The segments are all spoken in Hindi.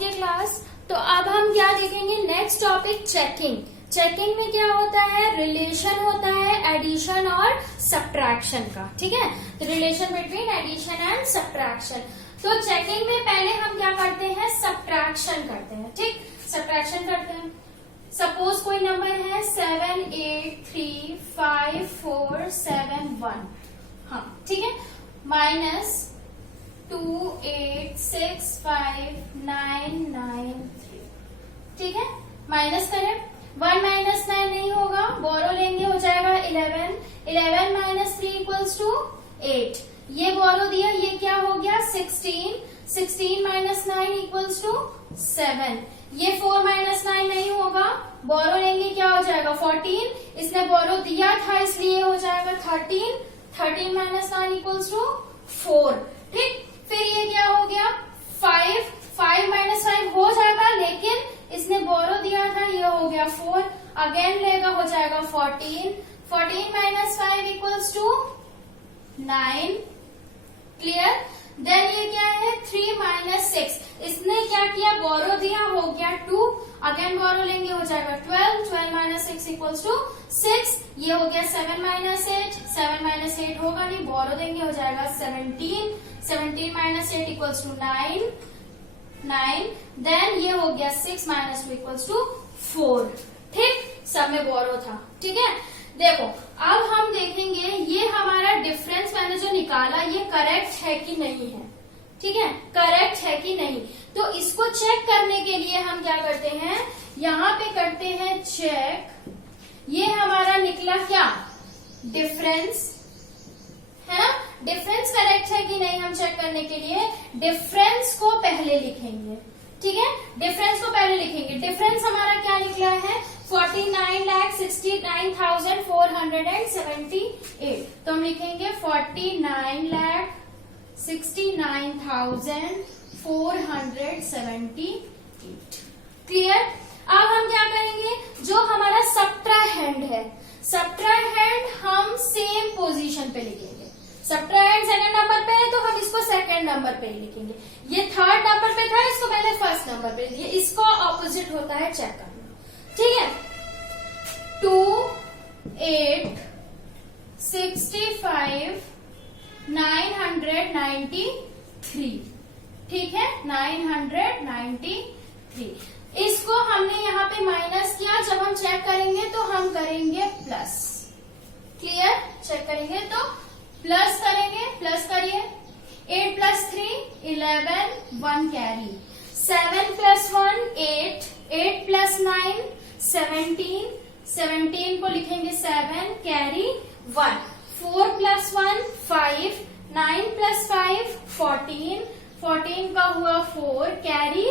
ओके क्लास, तो अब हम क्या देखेंगे नेक्स्ट टॉपिक चेकिंग। चेकिंग में क्या होता है, रिलेशन होता है एडिशन और सब्ट्रैक्शन का। ठीक है, तो relation between addition and subtraction. तो चेकिंग में पहले हम क्या करते हैं, सब्ट्रैक्शन करते हैं। ठीक, सब्ट्रैक्शन करते हैं। सपोज कोई नंबर है 7 8 3 5 4 7 1, हाँ ठीक है, माइनस 2 8 6 5 9 9 3। ठीक है, माइनस करें, 1 माइनस 9 नहीं होगा, बोरो लेंगे हो जाएगा 11, 11 माइनस 3 इक्वल्स टू 8। ये बोरो दिया, ये क्या हो गया 16, 16 माइनस 9 इक्वल्स टू 7। ये 4 माइनस 9 नहीं होगा, बोरो लेंगे क्या हो जाएगा 14, इसने बोरो दिया था इसलिए हो जाएगा 13, 13 माइनस 9 इक्वल्स टू 4। ठीक, फिर ये क्या हो गया 5, 5 माइनस 5 हो जाएगा, लेकिन इसने बोरो दिया था, ये हो गया 4, अगेन लेगा हो जाएगा 14, 14 minus 5 equals to 9। Clear. Then ये क्या है 3 माइनस 6, इसने क्या किया बोरो दिया, हो गया 2, अगेन बोरो लेंगे हो जाएगा 12, 12 माइनस 6 इक्वल्स टू 6। ये हो गया 7 माइनस 8, 7 माइनस 8 होगा नहीं, बोरो देंगे हो जाएगा 17, 17 माइनस 8 इक्वल्स टू 9, 9। देन ये हो गया 6 माइनस 2 इक्वल्स टू 4। ठीक, सब में बोरो था। ठीक है, देखो अब हम देखेंगे ये हमारा डिफरेंस मैंने जो निकाला ये करेक्ट है कि नहीं है। ठीक है, करेक्ट है कि नहीं, तो इसको चेक करने के लिए हम क्या करते हैं, यहाँ पे करते हैं चेक। ये हमारा निकला क्या, डिफरेंस है ना, डिफरेंस करेक्ट है कि नहीं हम चेक करने के लिए डिफरेंस को पहले लिखेंगे। ठीक है, डिफरेंस को पहले लिखेंगे। डिफरेंस हमारा क्या निकला है 49,69,478। तो हम लिखेंगे 49,69,478। क्लियर। अब हम क्या करेंगे, जो हमारा सब्ट्राहेंड है, सब्ट्राहेंड हम सेम पोजीशन पे लिखेंगे। सब्ट्राहेंड सेकंड नंबर पे है तो हम इसको सेकंड नंबर पे ही लिखेंगे। ये थर्ड नंबर पे था, इसको पहले फर्स्ट नंबर पे, ये इसको ऑपोजिट होता है चेक करना। ठीक है, 2 8 65 993। ठीक है, 993। इसको हमने यहाँ पे माइनस किया, जब हम चेक करेंगे तो हम करेंगे प्लस। क्लियर, चेक करेंगे तो प्लस करेंगे, प्लस करिए। 8 प्लस 3 11, 1 कैरी। 7 प्लस 1 8, 8 प्लस 9 17, 17 को लिखेंगे 7 कैरी 1। 4 प्लस 1 5, 9 प्लस 5 14, 14 का हुआ 4 carry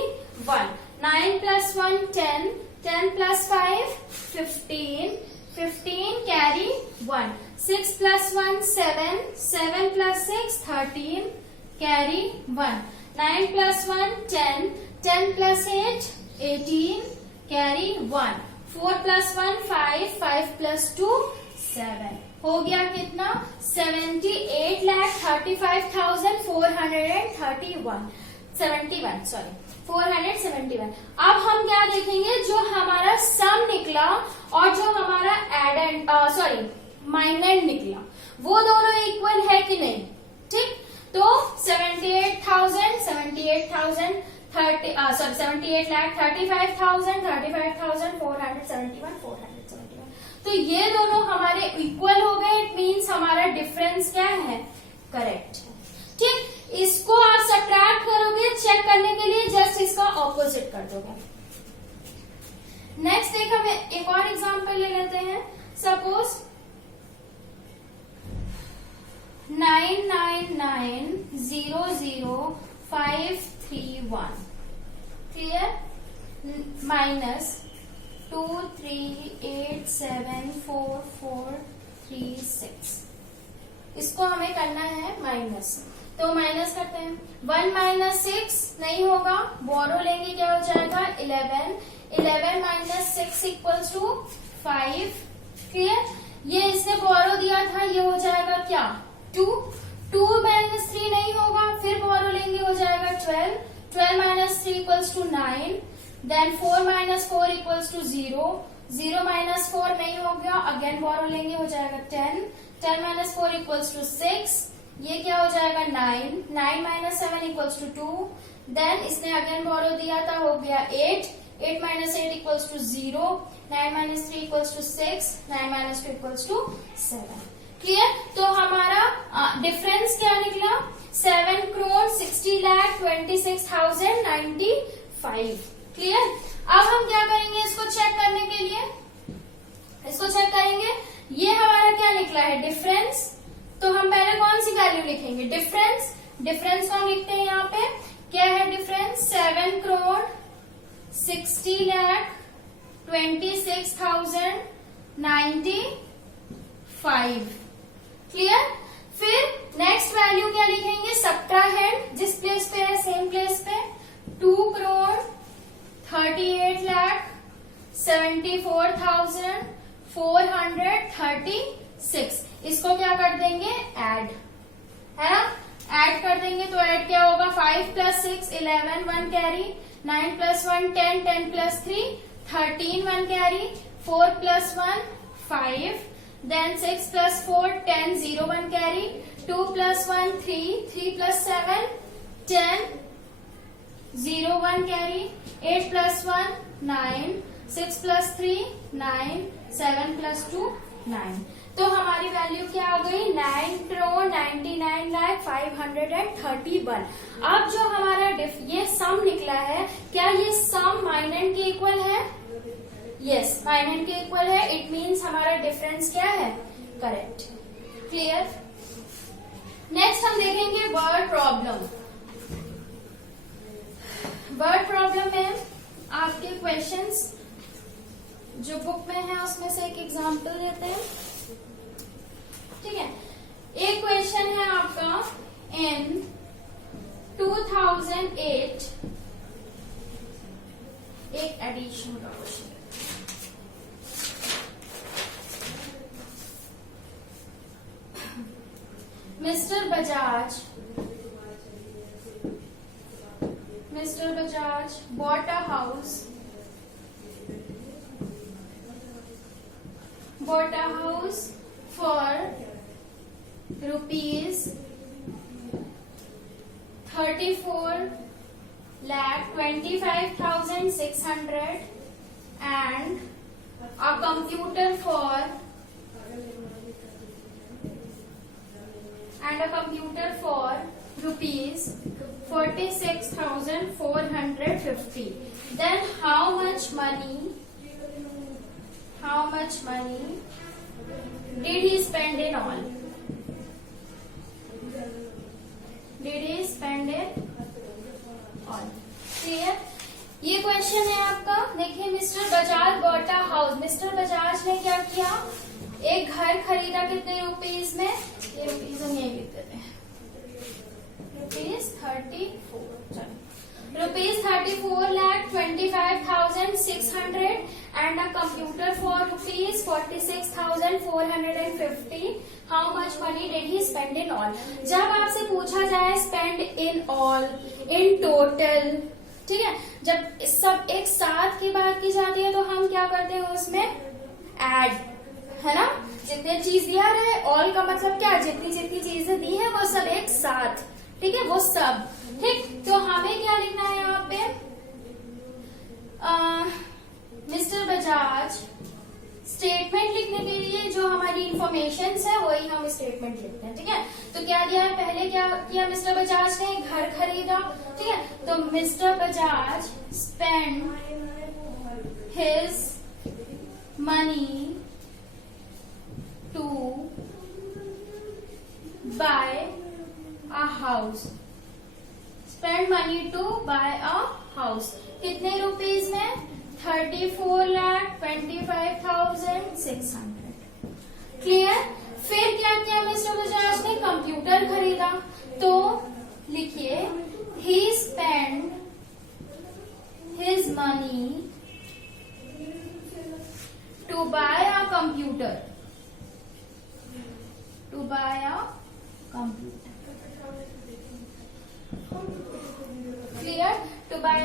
1। 9 plus 1 10, 10 plus 5 15, 15 carry 1। 6 plus 1 7, 7 plus 6 13 carry 1। 9 plus 1 10, 10 plus 8 18 carry 1। 4 plus 1 5, 5 plus 2 7। हो गया कितना 471। अब हम क्या देखेंगे, जो हमारा सम निकला और जो हमारा माइनड निकला वो दोनों इक्वल है कि नहीं। ठीक, तो 78,000 78,000 471 तो ये दोनों हमारे इक्वल हो गए। इट मीन्स हमारा डिफरेंस क्या है, करेक्ट है। ठीक, इसको आप सब्ट्रैक्ट करोगे चेक करने के लिए, जस्ट इसका ऑपोजिट कर दोगे। नेक्स्ट देखो, हम एक और एग्जांपल ले लेते हैं। सपोज 999,00531। Clear, minus 23874436। इसको हमें करना है माइनस, तो माइनस करते हैं। 1 माइनस 6 नहीं होगा, बोरो लेंगे क्या हो जाएगा 11, 11 माइनस 6 इक्वल्स टू 5। क्लियर, ये इसने बोरो दिया था, ये हो जाएगा क्या 2, 2 माइनस 3 नहीं होगा, फिर बोरो लेंगे हो जाएगा 12, 12 minus 3 equals to 9, then 4 minus 4 equals to 0, 0 minus 4 नहीं हो गया, अगेन बोरो लेंगे, हो जाएगा 10, 10 माइनस 4 इक्वल्स टू 6, ये क्या हो जाएगा 9, 9 माइनस 7 इक्वल्स टू 2, देन इसने अगेन बोरो दिया था, हो गया 8, 8 minus 8 equals to 0, 9 minus 3 equals to 6, 9 minus 2 equals to 7। Clear? तो हमारा डिफरेंस क्या निकला? 7 crore 60,26,095। क्लियर? अब हम क्या करेंगे इसको चेक करने के लिए? इसको चेक करेंगे, ये हमारा क्या निकला है डिफरेंस, तो हम पहले कौन सी वैल्यू लिखेंगे? डिफरेंस। डिफरेंस को हम लिखते हैं यहाँ पे, क्या है डिफरेंस? 7 crore 60,26,095। क्लियर? फिर नेक्स्ट वैल्यू क्या लिखेंगे? सब्ट्राहेंड, जिस प्लेस पे है सेम प्लेस पे, 2 crore 38,74,436। इसको क्या कर देंगे? ऐड, है ना? ऐड कर देंगे तो ऐड क्या होगा? 5 plus 6 11, 1 carry, 9 plus 1 10, 10 plus 3 13, 1 carry, 4 plus 1 5, then 6 plus 4 10, 0 1 carry, 2 plus 1 3, 3 plus 7 10, 0 1 carry, 8 plus 1 9, 6 plus 3 9, 7 plus 2 9। तो हमारी वैल्यू क्या आ गई? 9 crore 99,531। अब जो हमारा ये सम निकला है, क्या ये सम माइनर के इक्वल है? यस, माइनर के इक्वल है। इट मीन्स हमारा डिफरेंस क्या है? करेक्ट। क्लियर? नेक्स्ट हम देखेंगे वर्ड प्रॉब्लम। वर्ड प्रॉब्लम में आपके क्वेश्चंस जो बुक में है उसमें से एक एग्जांपल देते हैं, ठीक है? एक क्वेश्चन है आपका, इन 2008, एक एडिशन का question. Mr. Bajaj bought a house for rupees 34,25,600 and a computer for rupees 46,450. Then how much money did he spend in all? Clear? ये क्वेश्चन है आपका। देखिए, mister Bajaj bought a house, mister Bajaj ने क्या किया? एक घर खरीदा। कितने रुपीज में? ये रुपीज हम यही लिखते थे, rupees 34,25,600 and a computer for rupees 46,450. How much money did he spend in all? जब आपसे पूछा जाए spend in all, in total, ठीक है, जब सब एक साथ की बात की जाती है तो हम क्या करते हैं उसमें? ऐड, है ना? जितने चीज दिया रहे, ऑल का मतलब क्या? जितनी चीजें दी है वो सब एक साथ, ठीक है, वो सब। ठीक, तो हमें क्या लिखना है यहाँ पे? मिस्टर बजाज स्टेटमेंट लिखने के लिए जो हमारी इंफॉर्मेशन है वही हम स्टेटमेंट लिखते हैं, ठीक है? तो क्या दिया है? पहले क्या किया मिस्टर बजाज ने? घर खरीदा, ठीक है? तो mister Bajaj spend his money to buy a house, spend money to buy a house. कितने रुपीज में? 34,25,600। क्लियर? फिर क्या किया मिस्टर बजाज ने? कंप्यूटर खरीदा। तो लिखिए, he spent his money to buy a computer. Clear? To buy a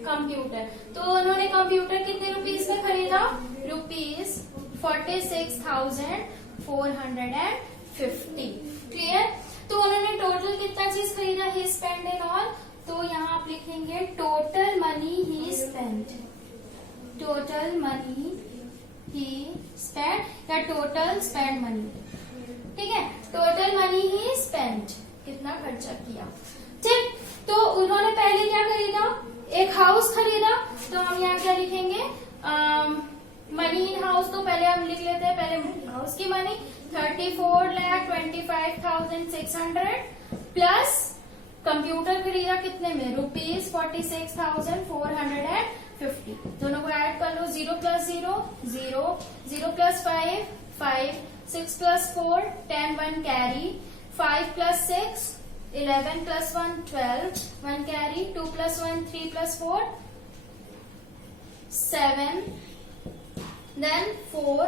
computer. तो उन्होंने कंप्यूटर कितने रुपीस में खरीदा? ₹46,450। क्लियर? तो उन्होंने टोटल कितना चीज खरीदा? ही स्पेंड इन ऑल। तो यहाँ आप लिखेंगे टोटल मनी ही स्पेंड, टोटल मनी ही स्पेंड या टोटल स्पेंड मनी। ठीक है, टोटल मनी ही स्पेंड, कितना खर्चा किया। ठीक, तो उन्होंने पहले क्या खरीदा? एक हाउस खरीदा। तो हम यहाँ क्या लिखेंगे? मनी इन हाउस, तो पहले हम लिख लेते हैं पहले हाउस की मनी 34,25,600 प्लस कंप्यूटर खरीदा कितने में? ₹46,450। दोनों को ऐड कर लो, 0 + 0 0, 0 + 5 5, 6 + 4 10, 1 कैरी, 5 + 6 11 + 1 12, 1 कैरी, 2 + 1 3 + 4 7, देन 4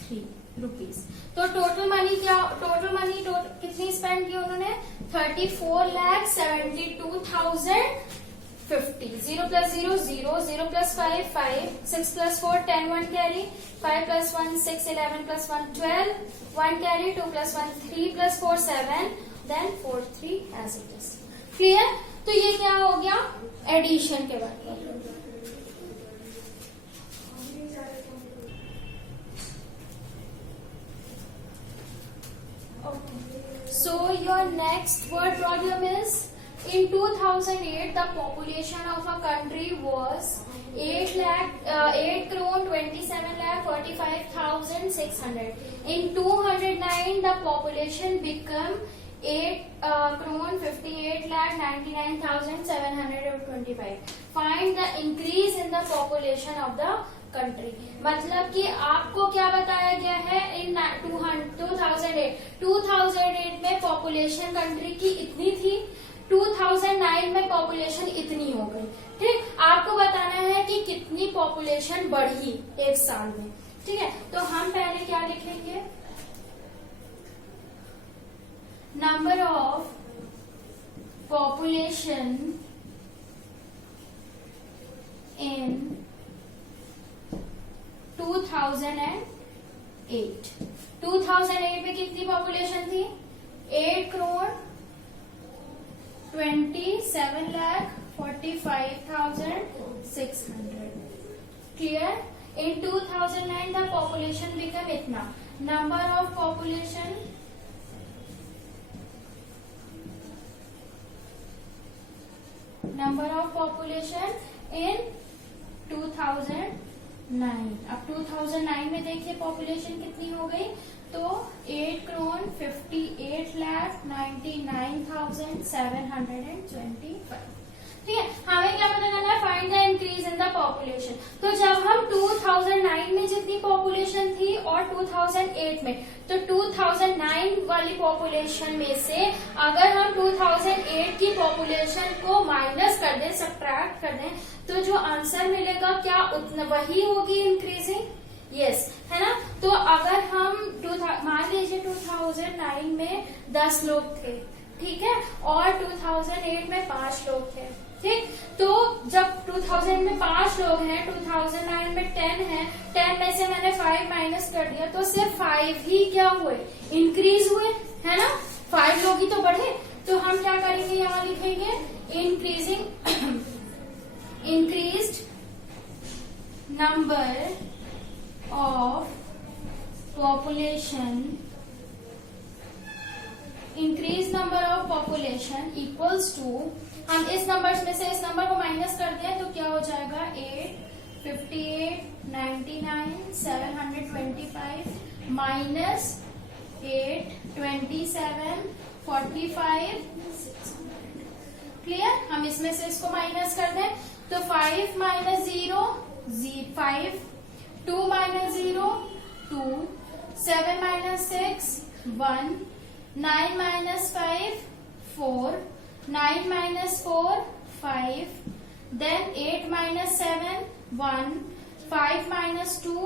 3 रुपीज। तो टोटल मनी क्या? टोटल मनी कितनी स्पेंड की उन्होंने? 34,72,050। 0 + 0 0, 0 + 5 5, 6 + 4 10, 1 carry, 5 + 1 6, 11 + 1 12, 1 carry, 2 + 1 3 + 4 7, then 4 3 as it is. Clear? तो ये क्या हो गया? एडिशन के बारे में। So your next word problem is, in 2008 the population of a country was 8,27,45,600. In 209 the population become 8,58,99,725. Find the increase in the population of the country. मतलब कि आपको क्या बताया गया है? इन 2008 में पॉपुलेशन कंट्री की इतनी थी, 2009 में पॉपुलेशन इतनी हो गई। ठीक, आपको बताना है कि कितनी पॉपुलेशन बढ़ी एक साल में। ठीक है, तो हम पहले क्या लिखेंगे? नंबर ऑफ पॉपुलेशन इन 2008। 2008 में कितनी पॉपुलेशन थी? 8,27,45,600। Clear? In 2009 the population become इतना। Number of population in 2009। अब 2009 में देखिए पॉपुलेशन कितनी हो गई? तो 8,58,99,725। ठीक है, हमें क्या पता करना है? Find the increase in the population. तो जब हम 2009 में जितनी पॉपुलेशन थी और 2008 में, तो 2009 वाली पॉपुलेशन में से अगर हम 2008 की पॉपुलेशन को माइनस कर दें, सब्ट्रैक्ट कर दें, तो जो आंसर मिलेगा क्या उतना वही होगी इंक्रीजिंग? यस, है ना? तो अगर हम मान लीजिए 2009 में 10 लोग थे, ठीक है, और 2008 में 5 लोग थे। ठीक, तो जब 2000 में 5 लोग हैं, 2009 में 10 है, 10 में से मैंने 5 माइनस कर दिया, तो सिर्फ 5 ही क्या हुए? इंक्रीज हुए, है ना? 5 लोग ही तो बढ़े। तो हम क्या करेंगे? यहाँ लिखेंगे increased number of population equals to, हम इस नंबर में से इस नंबर को माइनस कर दें तो क्या हो जाएगा? 8,58,99,725 माइनस 8,27,45,600। क्लियर? हम इसमें से इसको माइनस कर दें तो 5 - 0 5, 2 - 0 2, 7 - 6 1, 9 - 5 4, 9 - 4 5, then 8 - 7 1, 5 - 2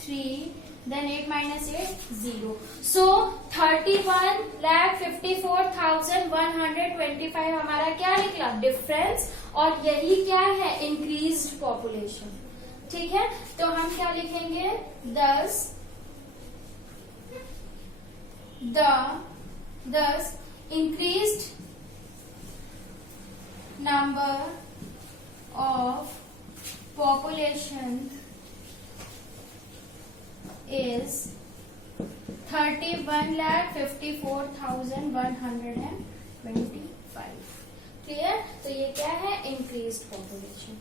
3, देन 8 minus 8 0. So 31,54,125 हमारा क्या निकला? डिफरेंस. और यही क्या है? Increased population. ठीक है, तो हम क्या लिखेंगे? thus increased number of population is 31,54,125. Clear? तो ये क्या है? Increased population.